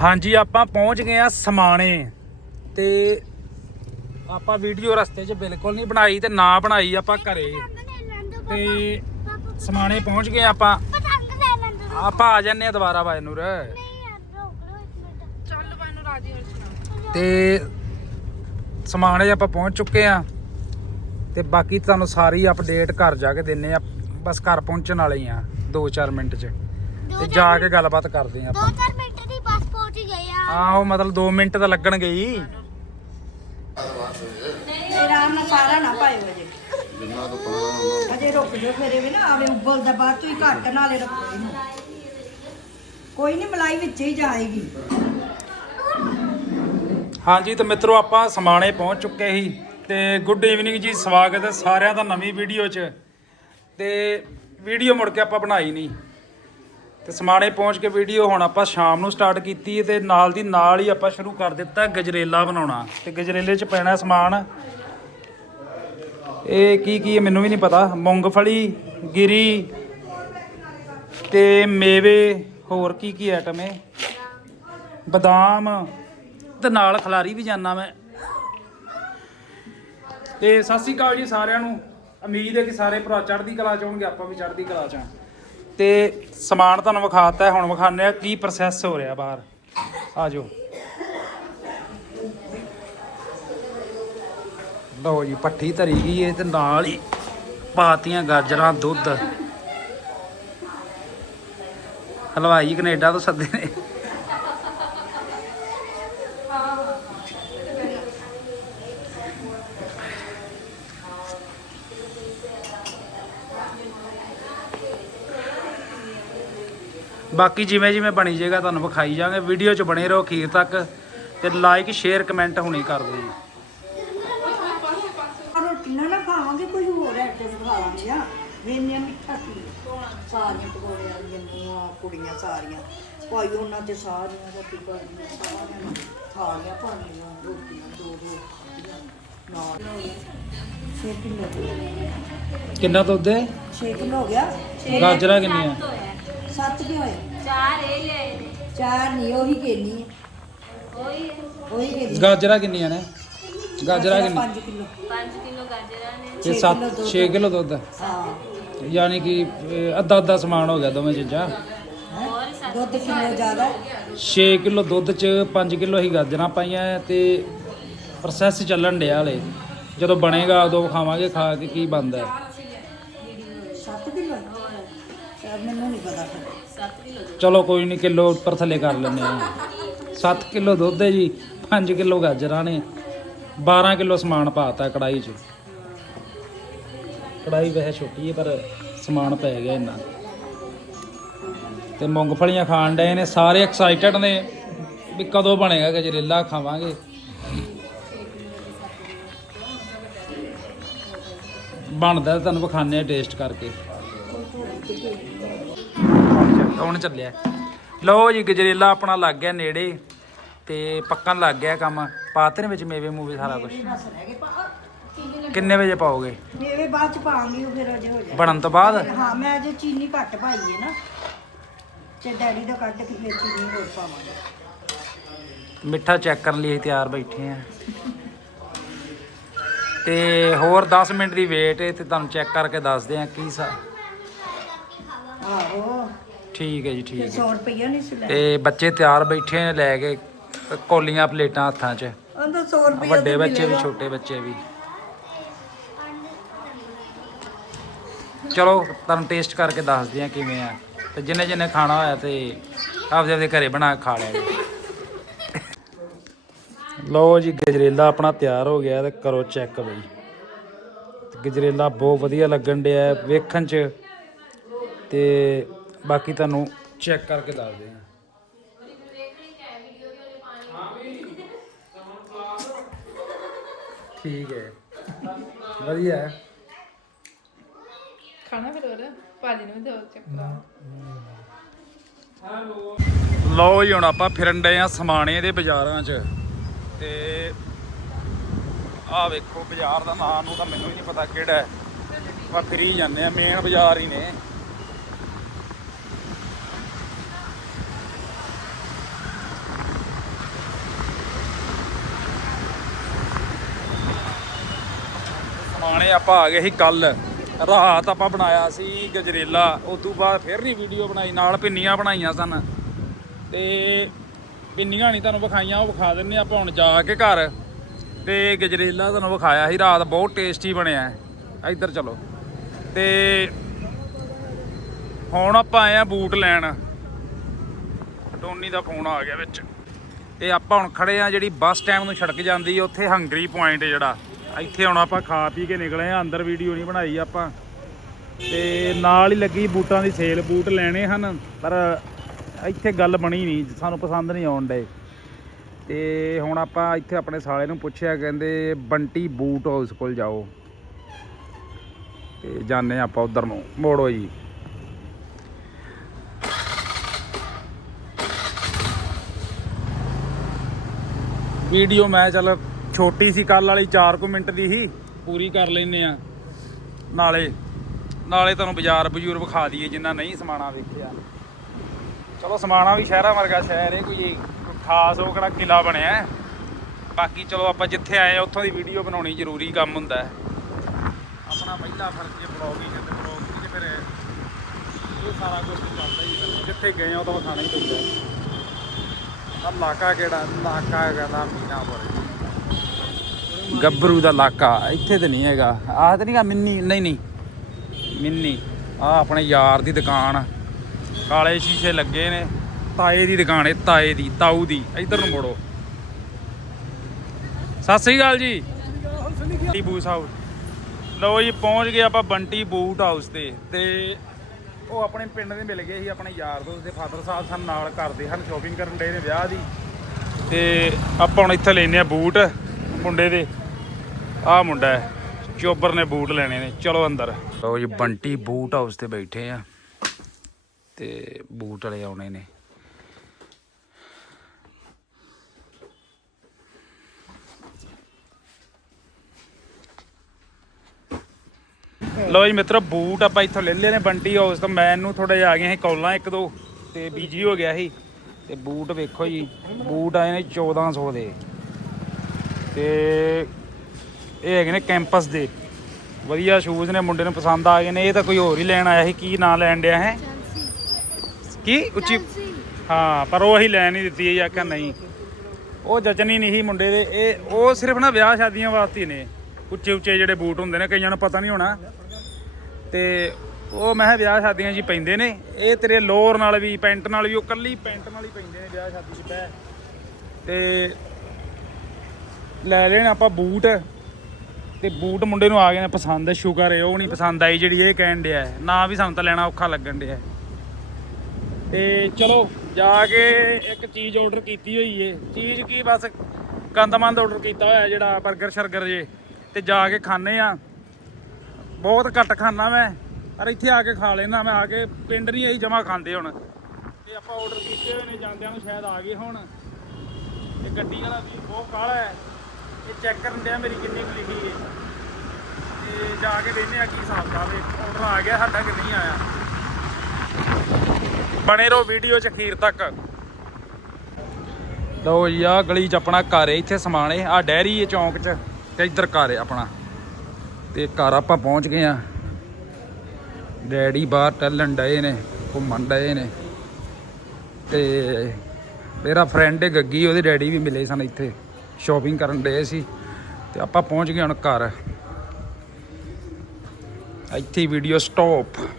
ਹਾਂਜੀ ਆਪਾਂ ਪਹੁੰਚ ਗਏ ਆ ਸਮਾਣੇ। ਤੇ ਆਪਾਂ ਵੀਡੀਓ ਰਸਤੇ 'ਚ ਬਿਲਕੁਲ ਨਹੀਂ ਬਣਾਈ ਤੇ ਨਾ ਬਣਾਈ ਆਪਾਂ ਘਰੇ। ਤੇ ਸਮਾਣੇ ਪਹੁੰਚ ਗਏ ਆਪਾਂ। ਆਪਾਂ ਆ ਜੰਨੇ ਆ ਦੁਬਾਰਾ ਬਾਈ ਨੂਰ ਨਹੀਂ ਯਾਰ ਰੋਕ ਲਓ ਇੱਕ ਮਿੰਟ। ਚੱਲ ਮੈਨੂੰ ਰਾਜੀ ਹਰਸ਼ਨਾ ਤੇ ਸਮਾਣੇ ਆਪਾਂ ਪਹੁੰਚ ਚੁੱਕੇ ਆ ਤੇ ਬਾਕੀ ਤੁਹਾਨੂੰ ਸਾਰੀ ਅਪਡੇਟ ਘਰ ਜਾ ਕੇ ਦਿੰਨੇ ਆ ਬਸ ਘਰ ਪਹੁੰਚਣ ਵਾਲੇ ਹੀ ਆ 2-4 ਮਿੰਟ 'ਚ। ਤੇ ਜਾ ਕੇ ਗੱਲਬਾਤ ਕਰਦੇ ਆ ਆਪਾਂ ਚਾਰ ਮਿੰਟ ਦੀ ਬੱਸ ਪਹੁੰਚ ਹੀ ਗਏ ਆ ਆਹੋ ਮਤਲਬ 2 ਮਿੰਟ ਤਾਂ ਲੱਗਣਗੇ ਹੀ। ਆਰਾਮ ਨਾਲ ਸਾਰਾ ਨਾ ਪਾਇਓ ਅਜੇ। ਅਜੇ ਰੁਕ ਜਾਓ ਫੇਰੇ ਵੀ ਨਾ ਆਵੇ ਉਬਲਦਾ ਬਾਅਦ ਚੋਂ ਹੀ ਘੱਟ ਨਾਲੇ ਰੱਖੋ ਇਹਨੂੰ ਕੋਈ ਨਹੀਂ ਮਲਾਈ ਵਿੱਚ ਹੀ ਜਾਏਗੀ। ਹਾਂਜੀ ਤੇ ਮਿੱਤਰੋ ਆਪਾਂ ਸਮਾਣੇ ਪਹੁੰਚ ਚੁੱਕੇ ਸੀ ਤੇ ਗੁੱਡ ਈਵਨਿੰਗ ਜੀ ਸਵਾਗਤ ਹੈ ਸਾਰਿਆਂ ਦਾ ਨਵੀਂ ਵੀਡੀਓ 'ਚ। ਤੇ ਵੀਡੀਓ ਮੁੜ ਕੇ ਆਪਾਂ ਬਣਾਈ ਨਹੀਂ। ਤੇ ਸਮਾਣੇ ਪਹੁੰਚ ਕੇ ਵੀਡੀਓ ਹੁਣ ਆਪਾਂ ਸ਼ਾਮ ਨੂੰ ਸਟਾਰਟ ਕੀਤੀ ਹੈ ਤੇ ਨਾਲ ਦੀ ਨਾਲ ਹੀ ਆਪਾਂ ਸ਼ੁਰੂ ਕਰ ਦਿੱਤਾ ਗਜਰੇਲਾ ਬਣਾਉਣਾ। ਤੇ ਗਜਰੇਲੇ 'ਚ ਪੈਣਾ ਸਮਾਨ। ਇਹ ਕੀ ਕੀ ਹੈ ਮੈਨੂੰ ਵੀ ਨਹੀਂ ਪਤਾ। ਮੂੰਗਫਲੀ, ਗਿਰੀ ਤੇ ਮੇਵੇ, ਹੋਰ ਕੀ ਕੀ ਆਈਟਮ ਹੈ? ਬਦਾਮ ਤੇ ਨਾਲ ਖਲਾਰੀ ਵੀ ਜਾਣਾ ਮੈਂ। ਤੇ ਸਤਿ ਸ਼੍ਰੀ ਅਕਾਲ ਜੀ ਸਾਰਿਆਂ ਨੂੰ। ਉਮੀਦ ਹੈ ਕਿ ਸਾਰੇ ਭਰਾ ਚੜ੍ਹਦੀ ਕਲਾ ਚ ਹੋਣਗੇ, ਆਪਾਂ ਵੀ ਚੜ੍ਹਦੀ ਕਲਾ ਚ ਹਾਂ। ਤੇ ਸਮਾਨ ਤੁਹਾਨੂੰ ਵਿਖਾਤਾ ਹੁਣ ਵਿਖਾਉਂਦੇ ਆ ਕੀ ਪ੍ਰੋਸੈਸ ਹੋ ਰਿਹਾ ਬਾਹਰ। ਆ ਜਾਓ ਲਓ ਜੀ, ਪੱਠੀ ਧਰੀ ਗਈ ਹੈ ਤੇ ਨਾਲ ਹੀ ਪਾਤੀਆਂ ਗਾਜਰਾਂ, ਦੁੱਧ। ਹਲਵਾਈ ਕੈਨੇਡਾ ਤੋਂ ਸੱਦੇ ਨੇ। ਬਾਕੀ ਜਿਵੇਂ ਜਿਵੇਂ ਬਣੀ ਜਾਏਗਾ ਤੁਹਾਨੂੰ ਵਿਖਾਈ ਜਾਵਾਂਗੇ। ਵੀਡੀਓ 'ਚ ਬਣੇ ਰਹੋ ਅਖੀਰ ਤੱਕ ਤੇ ਲਾਈਕ ਸ਼ੇਅਰ ਕਮੈਂਟ ਹੁਣੀ ਕਰ ਦਿਓ ਜੀ। ਆ ਰੋਟੀ ਨਾਲ ਨਾ ਖਾਵਾਂਗੇ ਕੋਈ ਹੋਰ ਐਟਮ ਖਾਵਾਂਗੇ ਆ। ਵੇਨੇ ਮਿੱਠਾ ਸੀ ਸਾਰੀਆਂ ਪਕੌੜੇ ਵਾਲੀਆਂ ਨੂੰਹਾਂ ਕੁੜੀਆਂ ਸਾਰੀਆਂ। ਭਾਈ ਉਹਨਾਂ ਤੇ ਸਾਰੀਆਂ ਰੋਟੀ ਪਾਣੀਆਂ ਸਾਰਿਆਂ ਨੂੰ ਥਾਲੀਆਂ ਪਾਣੀਆਂ ਰੋਟੀਆਂ ਦੋ ਦੋ ਖਾਧੀਆਂ ਨਾਲ। 6 ਕਿਲੋ ਕਿੰਨਾ ਦੁੱਧ ਹੈ? 6 ਕਿਲੋ ਹੋ ਗਿਆ। ਗਾਜਰਾਂ ਕਿੰਨੀਆਂ? 7 ਕਿਲੋ ਹੋਏ। ਚਾਰ ਇਹ ਲਿਆਏ ਨੇ। ਚਾਰ ਨਹੀਂ ਉਹੀ ਕੇਨੀ ਹੈ। ਉਹੀ ਕੇਨੀ ਗਾਜਰਾਂ ਕਿੰਨੀਆਂ ਨੇ? ਗਾਜਰਾਂ ਕਿੰਨੀਆਂ? 5 ਕਿਲੋ। 5 ਕਿਲੋ ਗਾਜਰਾਂ ਨੇ। ਤੇ ਛੇ 7 ਕਿੱਲੋ ਦੁੱਧ। 6 ਕਿਲੋ ਦੁੱਧ। ਹਾਂ। ਯਾਨੀ ਕਿ ਇਹ ਅੱਧਾ ਅੱਧਾ ਸਮਾਨ ਹੋ ਗਿਆ ਦੋਵੇਂ ਚੀਜ਼ਾਂ। ਦੁੱਧ ਕਿਲੋ ਜ਼ਿਆਦਾ 6 ਕਿਲੋ ਦੁੱਧ ਚ 5 ਕਿਲੋ ਹੀ ਗਾਜਰਾਂ ਪਾਈਆਂ ਹੈ ਤੇ ਪ੍ਰੋਸੈਸ ਚੱਲਣ ਡਿਆ ਹਲੇ। ਜਦੋਂ ਬਣੇਗਾ ਉਦੋਂ ਖਾਵਾਂਗੇ ਖਾ ਕੇ ਕੀ ਬਣਦਾ ਹੈ। ਮੈਨੂੰ ਨਹੀਂ ਪਤਾ ਫਿਰ। ਚਲੋ ਕੋਈ ਨਹੀਂ, ਕਿਲੋ ਉੱਪਰ ਥੱਲੇ ਕਰ ਲੈਂਦੇ ਆ 7 ਕਿਲੋ ਦੁੱਧ ਹੈ ਜੀ 5 ਕਿਲੋ ਗਾਜਰਾਂ ਨੇ। 12 ਕਿਲੋ ਸਮਾਨ ਪਾਤਾ ਕੜਾਈ 'ਚ। ਕੜਾਈ ਵੈਸੇ ਛੋਟੀ ਹੈ, ਪਰ ਸਮਾਨ ਪੈ ਗਿਆ ਇੰਨਾ। ਤੇ ਮੂੰਗਫਲੀਆਂ ਖਾਣ ਡਏ ਨੇ, ਸਾਰੇ ਐਕਸਾਈਟਡ ਨੇ ਵੀ ਕਦੋਂ ਬਣੇਗਾ ਗਜਰੇਲਾ, ਖਾਵਾਂਗੇ। ਬਣਦਾ ਤਾਂ ਤੁਹਾਨੂੰ ਵਿਖਾਣੇ ਆ ਟੇਸਟ ਕਰਕੇ। ਹੁਣ ਚੱਲਿਆ। ਲਓ ਜੀ ਗਜਰੇਲਾ ਆਪਣਾ ਲੱਗ ਗਿਆ ਨੇੜੇ ਤੇ ਪੱਕਣ ਲੱਗ ਗਿਆ ਕੰਮ। ਪਾਤੇ ਨੇ ਵਿੱਚ ਮੇਵੇ ਮੂਵੇ ਸਾਰਾ ਕੁਝ ਕਿੰਨੇ ਵਜੇ ਪਾਓਗੇ? ਮੇਰੇ ਬਾਅਦ ਚ ਪਾਵਾਂਗੀ ਉਹ ਫਿਰ ਅਜੇ ਹੋ ਜਾਏ ਬਣਨ ਤੋਂ ਬਾਅਦ? ਹਾਂ ਮੈਂ ਅਜੇ ਚੀਨੀ ਘੱਟ ਪਾਈ ਹੈ ਨਾ। ਤੇ ਡੈਡੀ ਦਾ ਕੱਢ ਕੇ ਫਿਰ ਚੀਨੀ ਹੋਰ ਪਾਵਾਂਗੇ। ਮਿੱਠਾ ਚੈੱਕ ਕਰਨ ਲਈ ਤਿਆਰ ਬੈਠੇ ਆ। ਤੇ ਹੋਰ 10 ਮਿੰਟ ਦੀ ਵੇਟ ਹੈ ਤੇ ਤੁਹਾਨੂੰ ਚੈੱਕ ਕਰਕੇ ਦੱਸਦੇ ਆ ਕੀ ਸਾ ਆਹੋ। ਠੀਕ ਹੈ ਜੀ ਠੀਕ ਹੈ। 100 ਰੁਪਈਆ ਨਹੀਂ ਸੀ ਲੈ ਤੇ ਬੱਚੇ ਤਿਆਰ ਬੈਠੇ ਨੇ ਲੈ ਕੇ ਕੋਲੀਆਂ ਪਲੇਟਾਂ ਹੱਥਾਂ 'ਚ। ਉਹਦਾ 100 ਰੁਪਈਆ ਵੱਡੇ ਬੱਚੇ ਵੀ। ਛੋਟੇ ਬੱਚੇ ਵੀ। ਚਲੋ ਤੁਹਾਨੂੰ ਟੇਸਟ ਕਰਕੇ ਦੱਸਦੇ ਆ ਕਿਵੇਂ ਆ। ਤੇ ਜਿੰਨੇ ਜਿੰਨੇ ਖਾਣਾ ਹੋਇਆ ਤੇ ਆਪਦੇ ਆਪਦੇ ਘਰੇ ਬਣਾ ਕੇ ਖਾ ਲਿਆ ਜੀ। ਲਓ ਜੀ ਗਜਰੇਲਾ ਆਪਣਾ ਤਿਆਰ ਹੋ ਗਿਆ ਤੇ ਕਰੋ ਚੈੱਕ ਬਈ। ਤੇ ਗਜਰੇਲਾ ਬਹੁਤ ਵਧੀਆ ਲੱਗਣ ਡਿਆ ਹੈ ਵੇਖਣ ਚ। ਤੇ ਬਾਕੀ ਤੁਹਾਨੂੰ ਚੈੱਕ ਕਰਕੇ ਦੱਸਦੇ ਆ। ਠੀਕ ਹੈ। ਵਧੀਆ ਹੈ। ਖਾਣਾ ਫਿਰ ਹੋਰ ਭਾਜੀ ਨੂੰ ਵੀ ਦਿਓ ਚੱਕਰਾ ਲਓ ਜੀ ਹੁਣ ਆਪਾਂ ਫਿਰਨ ਡਏ ਆ ਸਮਾਣੇ ਦੇ ਬਾਜ਼ਾਰਾਂ 'ਚ। ਤੇ ਆਹ ਵੇਖੋ ਬਾਜ਼ਾਰ ਦਾ ਨਾਮ ਨੂੰ ਤਾਂ ਮੈਨੂੰ ਹੀ ਨਹੀਂ ਪਤਾ ਕਿਹੜਾ ਹੈ। ਆਪਾਂ ਫਿਰੀ ਜਾਂਦੇ ਆ ਮੇਨ ਬਾਜ਼ਾਰ ਹੀ ਨੇ। ਮਾਣੇ ਆਪਾਂ ਆ ਗਏ ਸੀ ਕੱਲ ਰਾਤ ਆਪਾਂ ਬਣਾਇਆ ਸੀ ਗਜਰੇਲਾ ਉਸ ਤੋਂ ਬਾਅਦ ਫਿਰ ਨਹੀਂ ਵੀਡੀਓ ਬਣਾਈ, ਨਾਲ ਪਿੰਨੀਆਂ ਬਣਾਈਆਂ ਸਨ। ਤੇ ਪਿੰਨੀਆਂ ਨਹੀਂ ਤੁਹਾਨੂੰ ਵਿਖਾਈਆਂ, ਉਹ ਵਿਖਾ ਦਿੰਨੇ ਆਪਾਂ ਹੁਣ ਜਾ ਕੇ ਘਰ। ਤੇ ਗਜਰੇਲਾ ਤੁਹਾਨੂੰ ਵਿਖਾਇਆ ਸੀ, ਰਾਤ ਬਹੁਤ ਟੇਸਟੀ ਬਣਿਆ ਇੱਧਰ ਚਲੋ। ਤੇ ਹੁਣ ਆਪਾਂ ਆਏ ਆ ਬੂਟ ਲੈਣ। ਟੋਨੀ ਦਾ ਫੋਨ ਆ ਗਿਆ ਵਿੱਚ। ਤੇ ਆਪਾਂ ਹੁਣ ਖੜੇ ਆ ਜਿਹੜੀ ਬੱਸ ਸਟੈਂਡ ਨੂੰ ਛੜਕ ਜਾਂਦੀ ਉੱਥੇ ਹੰਗਰੀ ਪੁਆਇੰਟ ਜਿਹੜਾ। ਇੱਥੇ ਹੁਣ ਆਪਾਂ ਖਾ ਪੀ ਕੇ ਨਿਕਲੇ ਆ, ਅੰਦਰ ਵੀਡੀਓ ਨਹੀਂ ਬਣਾਈ ਆਪਾਂ। ਤੇ ਨਾਲ ਹੀ ਲੱਗੀ ਬੂਟਾਂ ਦੀ ਸੇਲ ਬੂਟ ਲੈਣੇ ਹਨ, ਪਰ ਇੱਥੇ ਗੱਲ ਬਣੀ ਨਹੀਂ, ਸਾਨੂੰ ਪਸੰਦ ਨਹੀਂ ਆਉਣ ਡੇ ਤੇ ਹੁਣ ਆਪਾਂ ਇੱਥੇ ਆਪਣੇ ਸਾਲੇ ਨੂੰ ਪੁੱਛਿਆ, ਕਹਿੰਦੇ ਬੰਟੀ ਬੂਟ ਹਾਊਸ ਕੋਲ ਜਾਓ। ਤੇ ਜਾਂਦੇ ਹਾਂ ਆਪਾਂ ਉਧਰ ਨੂੰ, ਮੋੜੋ ਜੀ। ਵੀਡੀਓ ਮੈਂ ਚੱਲ ਛੋਟੀ ਸੀ ਕੱਲ ਵਾਲੀ 4 ਕੁ ਮਿੰਟ ਦੀ ਹੀ। ਪੂਰੀ ਕਰ ਲੈਨੇ ਆ। ਨਾਲੇ ਨਾਲੇ ਤੁਹਾਨੂੰ ਬਾਜ਼ਾਰ ਬਜ਼ੂਰ ਵਿਖਾ ਦਈਏ ਜਿੰਨਾ ਨਹੀਂ ਸਮਾਣਾ ਵੇਖਿਆ। ਚਲੋ ਸਮਾਣਾ ਵੀ ਸ਼ਹਿਰਾਂ ਵਰਗਾ ਸ਼ਹਿਰ ਹੈ ਕੋਈ ਖਾਸ ਉਹ ਕਿਹੜਾ ਕਿਲਾ ਬਣਿਆ। ਬਾਕੀ ਚਲੋ ਆਪਾਂ ਜਿੱਥੇ ਆਏ ਆ ਉੱਥੋਂ ਦੀ ਵੀਡੀਓ ਬਣਾਉਣੀ ਜ਼ਰੂਰੀ ਕੰਮ ਹੁੰਦਾ ਹੈ। ਆਪਣਾ ਪਹਿਲਾ ਫਰਜ਼ ਹੈ ਬਲੌਗਿੰਗ ਤੇ ਬਲੌਗਿੰਗ 'ਚ ਫਿਰ ਇਹ ਸਾਰਾ ਕੁਝ ਚੱਲਦਾ ਹੀ ਹੈ। ਜਿੱਥੇ ਗਏ ਆ ਉਹ ਤਾਂ ਵਿਖਾਣਾ ਹੀ ਪੈਂਦਾ ਆ ਇਲਾਕਾ ਕਿਹੜਾ? ਇਲਾਕਾ ਹੈਗਾ ਨਾ ਮੀਨਾਪੁਰ। ਗੱਭਰੂ ਦਾ ਇਲਾਕਾ ਇੱਥੇ ਤੇ ਨਹੀਂ ਹੈਗਾ। ਆਹ ਤੇ ਨਹੀਂਗਾ ਮਿੰਨੀ, ਨਹੀਂ ਨਹੀਂ। ਮਿੰਨੀ ਆ ਆਪਣੇ ਯਾਰ ਦੀ ਦੁਕਾਨ ਕਾਲੇ ਸ਼ੀਸ਼ੇ ਲੱਗੇ ਨੇ, ਤਾਏ ਦੀ ਦੁਕਾਨ ਹੈ ਤਾਏ ਦੀ, ਤਾਊ ਦੀ, ਇੱਧਰ ਨੂੰ ਮੋੜੋ। ਸਤਿ ਸ੍ਰੀ ਅਕਾਲ ਜੀ। ਬੰਟੀ ਬੂਟ ਹਾਊਸ ਲਓ ਜੀ, ਪਹੁੰਚ ਗਏ ਆਪਾਂ ਬੰਟੀ ਬੂਟ ਹਾਊਸ ਤੇ। ਤੇ ਉਹ ਆਪਣੇ ਪਿੰਡ ਦੇ ਮਿਲ ਗਏ ਸੀ, ਆਪਣੇ ਯਾਰ ਦੋਸਤ ਦੇ ਫਾਦਰ ਸਾਹਿਬ ਸਾਨੂੰ ਨਾਲ ਕਰਦੇ ਹਨ ਸ਼ੋਪਿੰਗ ਕਰਨ ਦੇ ਨੇ ਵਿਆਹ ਦੀ। ਤੇ ਆਪਾਂ ਹੁਣ ਇੱਥੇ ਲੈਨੇ ਆ ਬੂਟ ਮੁੰਡੇ ਦੇ। ਆਹ ਮੁੰਡਾ ਹੈ, ਚੋਬਰ ਨੇ ਬੂਟ ਲੈਣੇ ਨੇ, ਚਲੋ ਅੰਦਰ। ਲਓ ਜੀ, ਬੰਟੀ ਬੂਟ ਹਾਊਸ ਤੇ ਬੈਠੇ ਆ, ਤੇ ਬੂਟ ਵਾਲੇ ਆਉਣੇ ਨੇ। ਲੋ ਜੀ ਮਿੱਤਰੋ, ਬੂਟ ਆਪਾਂ ਇੱਥੋਂ ਲੈ ਲਏ ਨੇ ਬੰਟੀ ਹਾਊਸ ਤੋਂ। ਮੈਨੂੰ ਥੋੜਾ ਜਿਹਾ ਆ ਗਿਆ ਸੀ, ਕੌਲਾਂ ਇੱਕ ਦੋ, ਤੇ ਬੀਜੀ ਹੋ ਗਿਆ ਸੀ। ਤੇ ਬੂਟ ਵੇਖੋ ਜੀ, ਬੂਟ ਆਏ ਨੇ 1400 ਦੇ। ਤੇ ਇਹ ਹੈਗੇ ਨੇ ਕੈਂਪਸ ਦੇ। ਵਧੀਆ ਸ਼ੂਜ਼ ਨੇ ਮੁੰਡੇ ਨੂੰ ਪਸੰਦ ਆ ਗਏ ਨੇ। ਇਹ ਤਾਂ ਕੋਈ ਹੋਰ ਹੀ ਲੈਣ ਆਇਆ ਸੀ ਕੀ ਨਾਂ ਲੈਣ ਡਿਆ ਹੈ? ਕੀ? ਉੱਚੀ ਹਾਂ ਪਰ ਉਹ ਹੀ ਲੈਣ ਨਹੀਂ ਦਿੱਤੀ ਇਹ ਆਖਿਆ ਨਹੀਂ। ਉਹ ਜਚਨੀ ਨਹੀਂ ਸੀ ਮੁੰਡੇ ਦੇ। ਇਹ ਉਹ ਸਿਰਫ ਨਾ ਵਿਆਹ ਸ਼ਾਦੀਆਂ ਵਾਸਤੇ ਨੇ। ਉੱਚੇ ਉੱਚੇ ਜਿਹੜੇ ਬੂਟ ਹੁੰਦੇ ਨੇ ਕਈਆਂ ਨੂੰ ਪਤਾ ਨਹੀਂ ਹੋਣਾ। ਤੇ ਉਹ ਮੈਂ ਵਿਆਹ ਸ਼ਾਦੀਆਂ 'ਚ ਹੀ ਪੈਂਦੇ ਨੇ। ਇਹ ਤੇਰੇ ਲੋਅਰ ਨਾਲ ਵੀ ਪੈਂਟ ਨਾਲ ਵੀ ਉਹ ਕੱਲੀ ਪੈਂਟ ਨਾਲ ਹੀ ਪੈਂਦੇ ਨੇ ਵਿਆਹ ਸ਼ਾਦੀ 'ਚ ਪੈ ਤੇ ਲੈ ਲੈਣ ਆਪਾਂ ਬੂਟ। ਤੇ ਬੂਟ ਮੁੰਡੇ ਨੂੰ ਆ ਗਏ ਨੇ ਪਸੰਦ ਸ਼ੁਕਰ ਹੈ ਉਹ ਨਹੀਂ ਪਸੰਦ ਆਈ ਜਿਹੜੀ ਇਹ ਕਹਿਣ ਡਿਆ ਨਾ ਵੀ ਸਾਨੂੰ ਤਾਂ ਲੈਣਾ ਔਖਾ ਲੱਗਣ ਡਿਆ ਹੈ। ਤੇ ਚਲੋ, ਜਾ ਕੇ ਇੱਕ ਚੀਜ਼ ਆਰਡਰ ਕੀਤੀ ਹੋਈ ਏ। ਚੀਜ਼ ਕੀ, ਬਸ ਗੰਦਮੰਦ ਆਰਡਰ ਕੀਤਾ ਹੋਇਆ ਜਿਹੜਾ 버ਗਰ ਸ਼ਰਗਰ ਜੇ। ਤੇ ਜਾ ਕੇ ਖਾਣੇ ਆ ਬਹੁਤ ਘੱਟ ਖਾਣਾ ਮੈਂ। ਪਰ ਇੱਥੇ ਆ ਕੇ ਖਾ ਲੈਣਾ ਮੈਂ, ਆ ਕੇ ਪਿੰਡ ਨਹੀਂ ਆਈ, ਜਮਾ ਖਾਂਦੇ ਹੁਣ। ਤੇ ਆਪਾਂ ਆਰਡਰ ਕੀਤੇ ਹੋਏ ਨੇ, ਜਾਂਦਿਆਂ ਨੂੰ ਸ਼ਾਇਦ ਆ ਗਏ ਹੁਣ। ਇਹ ਗੱਡੀ ਵਾਲਾ ਵੀ ਬਹੁਤ ਕਾਲਾ ਹੈ। ਇਹ ਚੈੱਕ ਕਰਨ ਦਿਆ ਮੇਰੀ ਕਿੰਨੀ ਕੁ ਲਿਖੀ ਏ ਤੇ ਜਾ ਕੇ ਵੇਖਨੇ ਆ ਕੀ ਹਿਸਾਬ ਦਾ ਵੇ ਆਰਡਰ ਆ ਗਿਆ ਸਾਡਾ ਕਿ ਨਹੀਂ ਆਇਆ। ਬਣੇ ਰਹੋ ਵੀਡੀਓ ਚ ਅਖੀਰ ਤੱਕ। ਲਓ ਜੀ ਆ ਗਲੀ ਚ ਆਪਣਾ ਘਰ ਹੈ, ਇੱਥੇ ਸਮਾਣੇ ਆ ਡੈਰੀ ਹੈ ਚੌਂਕ ਚ ਤੇ ਇੱਧਰ ਘਰ ਹੈ ਆਪਣਾ। ਤੇ ਘਰ ਆਪਾਂ ਪਹੁੰਚ ਗਏ ਆ ਡੈਡੀ ਬਾਹਰ ਟੱਲਣ ਡਏ ਨੇ, ਘੁੰਮਣ ਡਏ ਨੇ। ਤੇ ਮੇਰਾ ਫਰੈਂਡ ਗੱਗੀ, ਉਹਦੇ ਡੈਡੀ ਵੀ ਮਿਲੇ ਸਨ ਇੱਥੇ। ਸ਼ਾਪਿੰਗ ਕਰਨ ਡਏ ਸੀ ਤੇ ਆਪਾਂ ਪਹੁੰਚ ਗਏ ਹੁਣ ਘਰ। ਇੱਥੇ ਵੀਡੀਓ ਸਟਾਪ